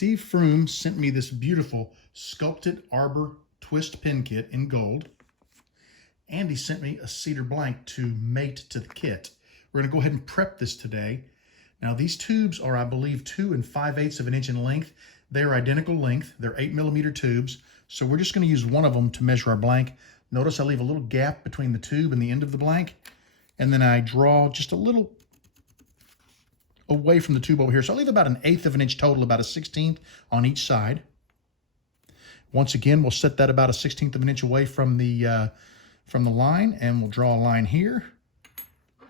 Steve Froome sent me this beautiful Sculpted Arbor twist pin kit in gold. And he sent me a cedar blank to mate to the kit. We're going to go ahead and prep this today. Now these tubes are, I believe, 2 5/8 of an inch in length. They are identical length. They're 8mm tubes. So we're just going to use one of them to measure our blank. Notice I leave a little gap between the tube and the end of the blank. And then I draw just a little away from the tube over here. So I leave about 1/8 of an inch total, about 1/16 on each side. Once again, we'll set that about 1/16 of an inch away from the line, and we'll draw a line here.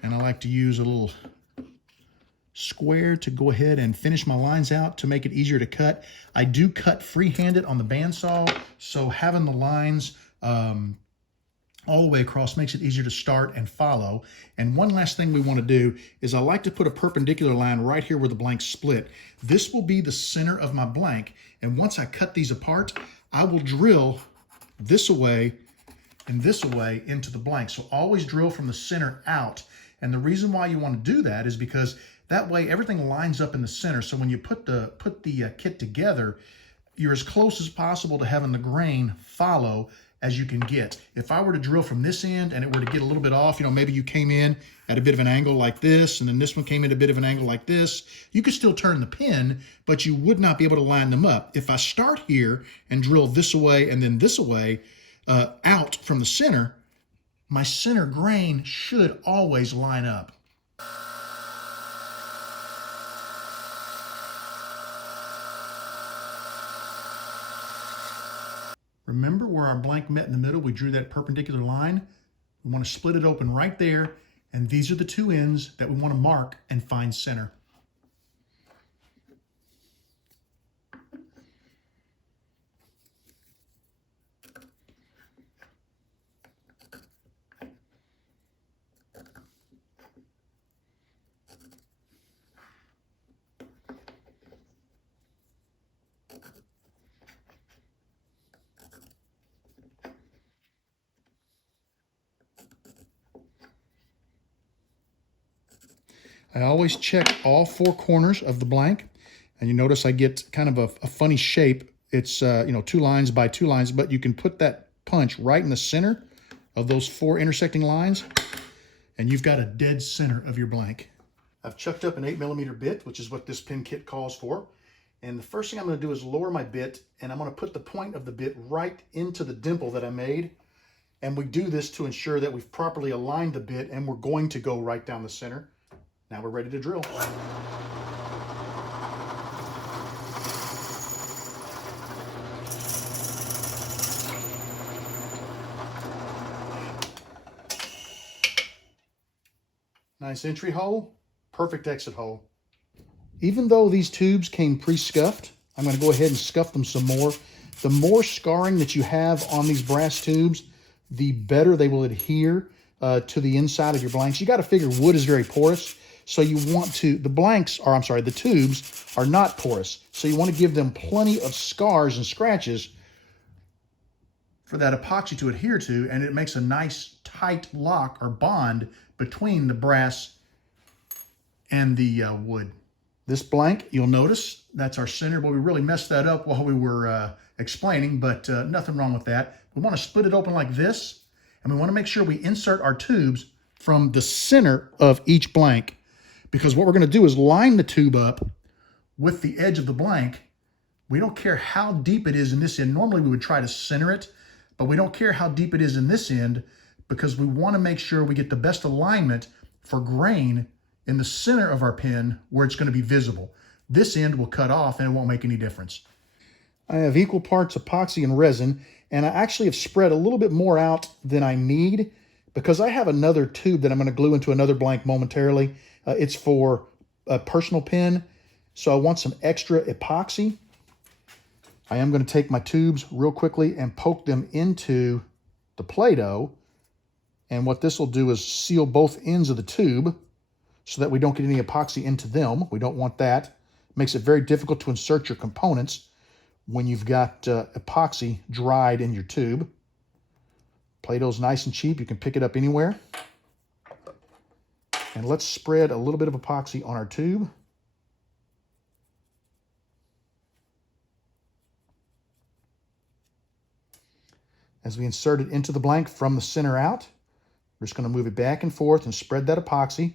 And I like to use a little square to go ahead and finish my lines out to make it easier to cut. I do cut freehanded on the bandsaw, so having the lines all the way across makes it easier to start and follow. And one last thing we want to do is I like to put a perpendicular line right here where the blanks split. This will be the center of my blank, and once I cut these apart, I will drill this away and this away into the blank. So always drill from the center out. And the reason why you want to do that is because that way everything lines up in the center. So when you put the kit together, you're as close as possible to having the grain follow as you can get. If I were to drill from this end and it were to get a little bit off, you know, maybe you came in at a bit of an angle like this, and then this one came in a bit of an angle like this, you could still turn the pin, but you would not be able to line them up. If I start here and drill this away and then this away, out from the center, my center grain should always line up. Remember where our blank met in the middle? We drew that perpendicular line. We want to split it open right there, and these are the 2 ends that we want to mark and find center. I always check all 4 corners of the blank, and you notice I get kind of a funny shape. It's 2 lines by 2 lines, but you can put that punch right in the center of those 4 intersecting lines, and you've got a dead center of your blank. I've chucked up an 8mm bit, which is what this pin kit calls for. And the first thing I'm going to do is lower my bit, and I'm going to put the point of the bit right into the dimple that I made. And we do this to ensure that we've properly aligned the bit, and we're going to go right down the center. Now we're ready to drill. Nice entry hole, perfect exit hole. Even though these tubes came pre-scuffed, I'm going to go ahead and scuff them some more. The more scarring that you have on these brass tubes, the better they will adhere to the inside of your blanks. You got to figure wood is very porous. So you want to, the tubes are not porous. So you want to give them plenty of scars and scratches for that epoxy to adhere to, and it makes a nice tight lock or bond between the brass and the wood. This blank, you'll notice, that's our center. Well, we really messed that up while we were explaining, but nothing wrong with that. We want to split it open like this, and we want to make sure we insert our tubes from the center of each blank. Because what we're going to do is line the tube up with the edge of the blank. We don't care how deep it is in this end. Normally we would try to center it, but we don't care how deep it is in this end because we want to make sure we get the best alignment for grain in the center of our pin where it's going to be visible. This end will cut off and it won't make any difference. I have equal parts epoxy and resin, and I actually have spread a little bit more out than I need because I have another tube that I'm going to glue into another blank momentarily. It's for a personal pin, so I want some extra epoxy. I am going to take my tubes real quickly and poke them into the Play-Doh. And what this will do is seal both ends of the tube so that we don't get any epoxy into them. We don't want that. It makes it very difficult to insert your components when you've got epoxy dried in your tube. Play-Doh's nice and cheap. You can pick it up anywhere. And let's spread a little bit of epoxy on our tube. As we insert it into the blank from the center out, we're just going to move it back and forth and spread that epoxy.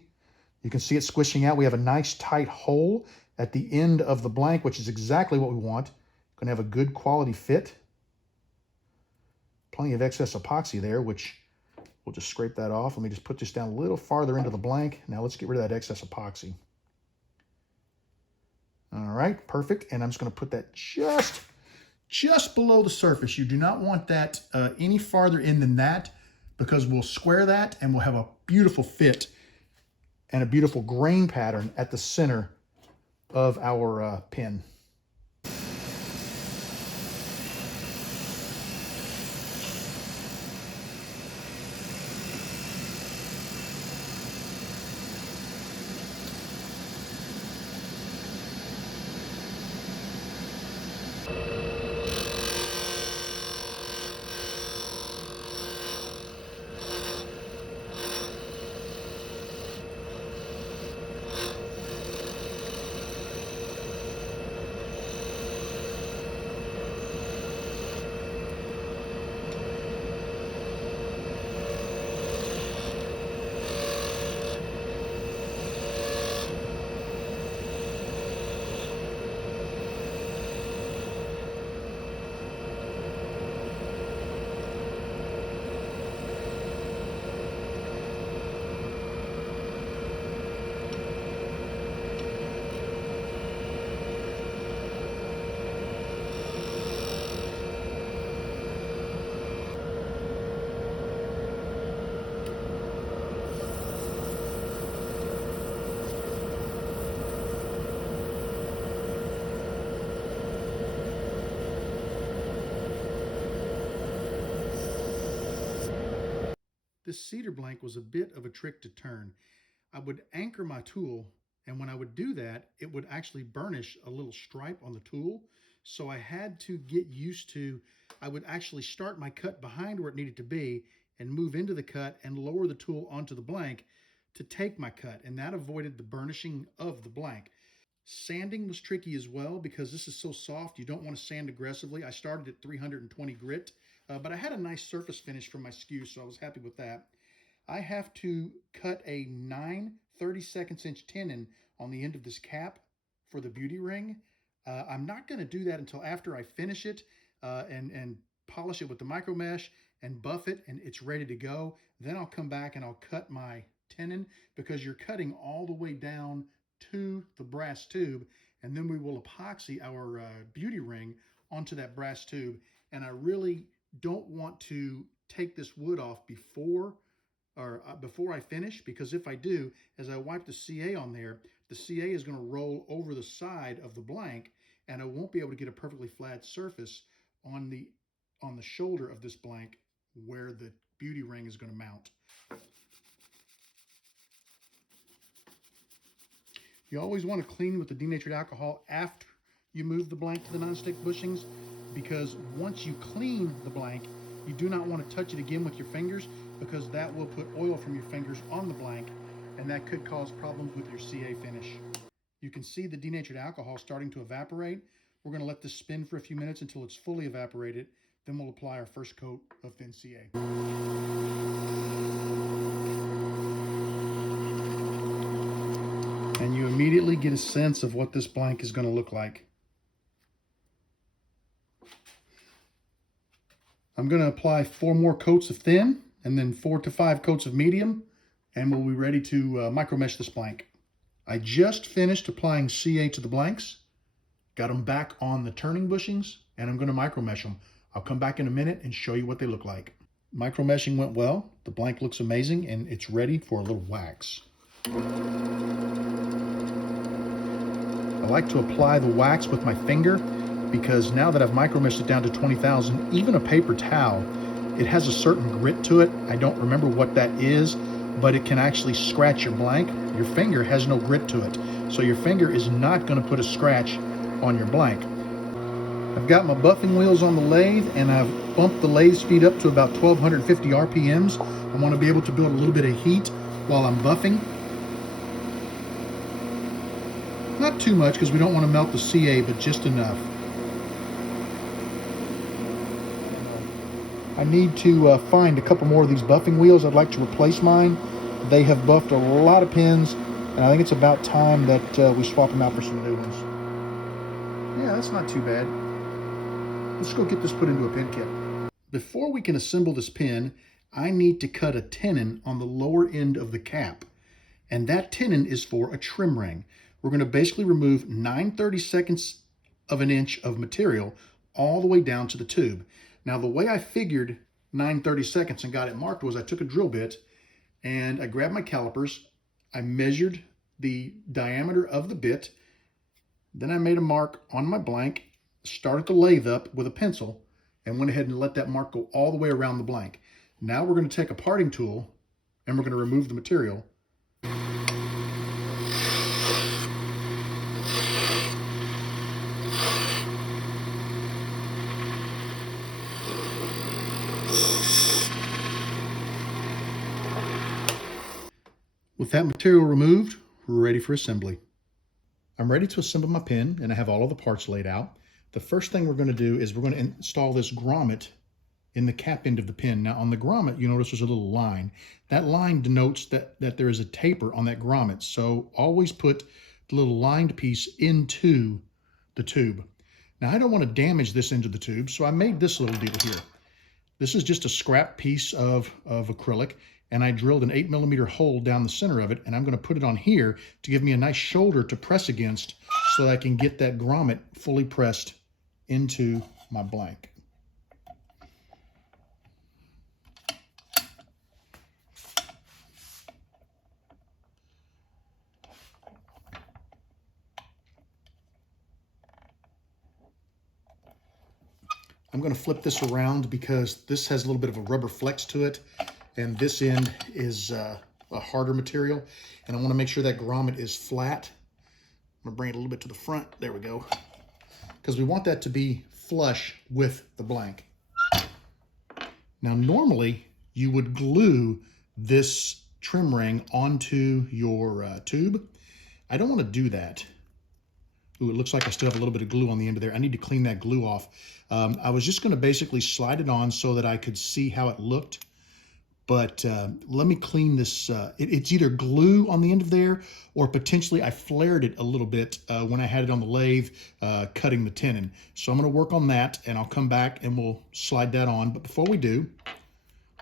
You can see it squishing out. We have a nice tight hole at the end of the blank, which is exactly what we want. Going to have a good quality fit. Plenty of excess epoxy there, which we'll just scrape that off. Let me just put this down a little farther into the blank. Now let's get rid of that excess epoxy. All right, perfect. And I'm just going to put that just below the surface. You do not want that any farther in than that, because we'll square that and we'll have a beautiful fit and a beautiful grain pattern at the center of our pin. This cedar blank was a bit of a trick to turn. I would anchor my tool, and when I would do that, it would actually burnish a little stripe on the tool. So I had to get used to, I would actually start my cut behind where it needed to be and move into the cut and lower the tool onto the blank to take my cut, and that avoided the burnishing of the blank. Sanding was tricky as well because this is so soft, you don't want to sand aggressively. I started at 320 grit, but I had a nice surface finish from my skew, so I was happy with that. I have to cut a 9/32 inch tenon on the end of this cap for the beauty ring. I'm not going to do that until after I finish it and polish it with the micro mesh and buff it, and it's ready to go. Then I'll come back and I'll cut my tenon, because you're cutting all the way down to the brass tube, and then we will epoxy our beauty ring onto that brass tube. And I really don't want to take this wood off before I finish, because if I do, as I wipe the CA on there, the CA is going to roll over the side of the blank, and I won't be able to get a perfectly flat surface on the shoulder of this blank where the beauty ring is going to mount. You always want to clean with the denatured alcohol after you move the blank to the nonstick bushings, because once you clean the blank, you do not want to touch it again with your fingers, because that will put oil from your fingers on the blank, and that could cause problems with your CA finish. You can see the denatured alcohol starting to evaporate. We're going to let this spin for a few minutes until it's fully evaporated. Then we'll apply our first coat of thin CA. And you immediately get a sense of what this blank is going to look like. I'm going to apply 4 more coats of thin and then 4 to 5 coats of medium, and we'll be ready to micro mesh this blank. I just finished applying CA to the blanks, got them back on the turning bushings, and I'm going to micro mesh them. I'll come back in a minute and show you what they look like. Micro meshing went well. The blank looks amazing, and it's ready for a little wax. I like to apply the wax with my finger, because now that I've micro meshed it down to 20,000, even a paper towel, it has a certain grit to it. I don't remember what that is, but it can actually scratch your blank. Your finger has no grit to it, so your finger is not going to put a scratch on your blank. I've got my buffing wheels on the lathe, and I've bumped the lathe speed up to about 1250 RPMs. I want to be able to build a little bit of heat while I'm buffing. Not too much, because we don't want to melt the CA, but just enough. I need to find a couple more of these buffing wheels. I'd like to replace mine. They have buffed a lot of pins, and I think it's about time that we swap them out for some new ones. Yeah, that's not too bad. Let's go get this put into a pin kit. Before we can assemble this pin, I need to cut a tenon on the lower end of the cap. And that tenon is for a trim ring. We're going to basically remove 9/32 of an inch of material all the way down to the tube. Now, the way I figured 9/32 and got it marked was I took a drill bit and I grabbed my calipers. I measured the diameter of the bit. Then I made a mark on my blank, started the lathe up with a pencil, and went ahead and let that mark go all the way around the blank. Now we're going to take a parting tool and we're going to remove the material. With that material removed, we're ready for assembly. I'm ready to assemble my pin, and I have all of the parts laid out. The first thing we're going to do is we're going to install this grommet in the cap end of the pin. Now on the grommet, you notice there's a little line. That line denotes that there is a taper on that grommet. So always put the little lined piece into the tube. Now I don't want to damage this into the tube, so I made this little deal here. This is just a scrap piece of acrylic, and I drilled an 8mm hole down the center of it, and I'm going to put it on here to give me a nice shoulder to press against so that I can get that grommet fully pressed into my blank. I'm going to flip this around because this has a little bit of a rubber flex to it, and this end is a harder material, and I want to make sure that grommet is flat. I'm going to bring it a little bit to the front. There we go. Because we want that to be flush with the blank. Now, normally you would glue this trim ring onto your tube. I don't want to do that. Ooh, it looks like I still have a little bit of glue on the end of there. I need to clean that glue off. I was just going to basically slide it on so that I could see how it looked. But let me clean this. It's either glue on the end of there, or potentially I flared it a little bit when I had it on the lathe cutting the tenon. So I'm going to work on that, and I'll come back and we'll slide that on. But before we do,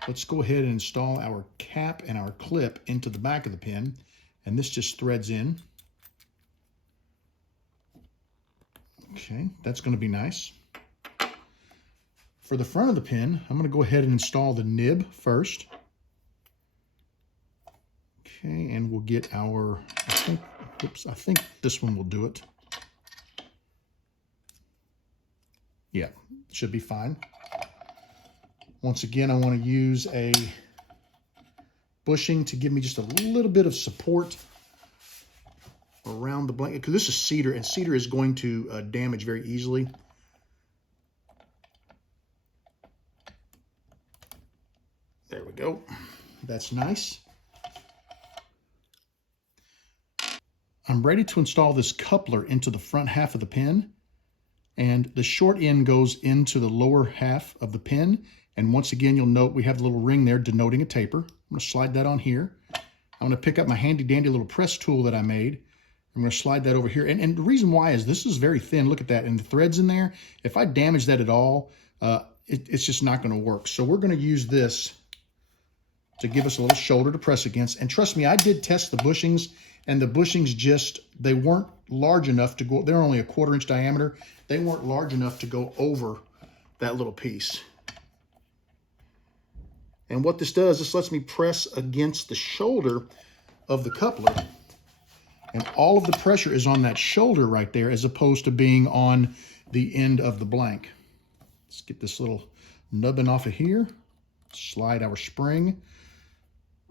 let's go ahead and install our cap and our clip into the back of the pin. And this just threads in. Okay, that's going to be nice. For the front of the pin, I'm going to go ahead and install the nib first. Okay, and we'll get our, I think this one will do it. Yeah, should be fine. Once again, I want to use a bushing to give me just a little bit of support around the blanket, because this is cedar, and cedar is going to damage very easily. There we go. That's nice. I'm ready to install this coupler into the front half of the pin, and the short end goes into the lower half of the pin. And once again, you'll note we have the little ring there denoting a taper. I'm going to slide that on here. I'm going to pick up my handy dandy little press tool that I made. I'm going to slide that over here. And the reason why is this is very thin. Look at that. And the threads in there, if I damage that at all, it's just not going to work. So we're going to use this to give us a little shoulder to press against. And trust me, I did test the bushings, and the bushings just, they weren't large enough to go, they're only a 1/4 inch diameter. They weren't large enough to go over that little piece. And what this does, this lets me press against the shoulder of the coupler. And all of the pressure is on that shoulder right there, as opposed to being on the end of the blank. Let's get this little nubbin off of here. Slide our spring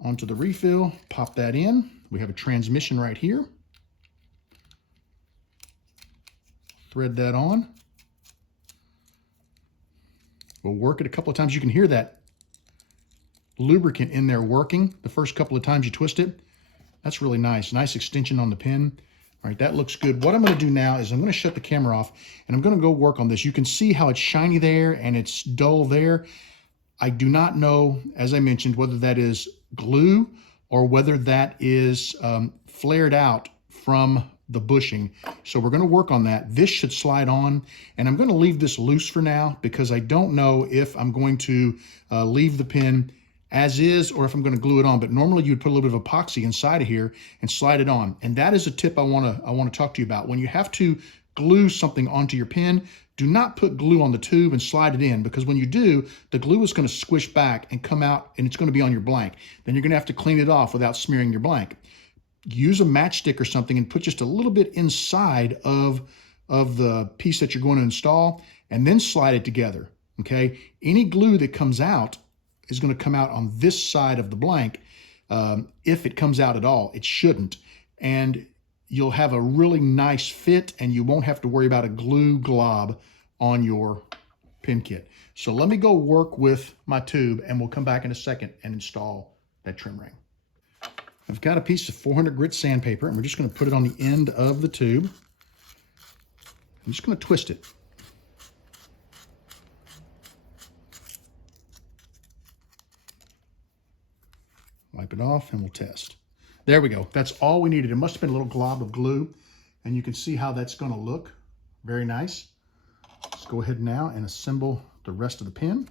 onto the refill, pop that in. We have a transmission right here. Thread that on. We'll work it a couple of times. You can hear that lubricant in there working the first couple of times you twist it. That's really nice. Nice extension on the pin. All right, that looks good. What I'm going to do now is I'm going to shut the camera off, and I'm going to go work on this. You can see how it's shiny there and it's dull there. I do not know, as I mentioned, whether that is glue or whether that is flared out from the bushing. So we're going to work on that. This should slide on, and I'm going to leave this loose for now because I don't know if I'm going to leave the pin as is or if I'm going to glue it on. But normally you'd put a little bit of epoxy inside of here and slide it on. And that is a tip I want to talk to you about. When you have to glue something onto your pin, do not put glue on the tube and slide it in, because when you do, the glue is going to squish back and come out, and it's going to be on your blank. Then you're going to have to clean it off without smearing your blank. Use a matchstick or something and put just a little bit inside of the piece that you're going to install, and then slide it together, okay? Any glue that comes out is going to come out on this side of the blank, if it comes out at all. It shouldn't. And you'll have a really nice fit, and you won't have to worry about a glue glob on your pin kit. So let me go work with my tube, and we'll come back in a second and install that trim ring. I've got a piece of 400 grit sandpaper, and we're just going to put it on the end of the tube. I'm just going to twist it. Wipe it off, and we'll test. There we go. That's all we needed. It must have been a little glob of glue, and you can see how that's going to look. Very nice. Let's go ahead now and assemble the rest of the pin.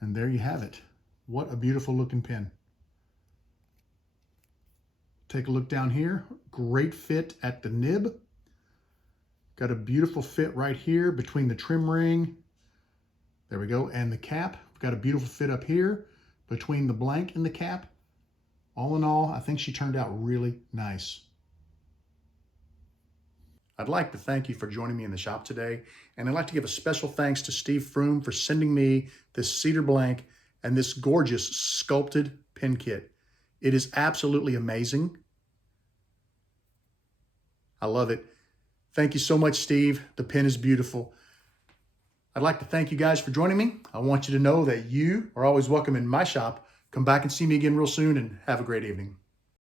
And there you have it. What a beautiful looking pin. Take a look down here. Great fit at the nib. Got a beautiful fit right here between the trim ring. There we go. And the cap. Got a beautiful fit up here between the blank and the cap. All in all, I think she turned out really nice. I'd like to thank you for joining me in the shop today, and I'd like to give a special thanks to Steve Froome for sending me this cedar blank and this gorgeous sculpted pin kit. It is absolutely amazing. I love it. Thank you so much, Steve. The pin is beautiful. I'd like to thank you guys for joining me. I want you to know that you are always welcome in my shop. Come back and see me again real soon, and have a great evening.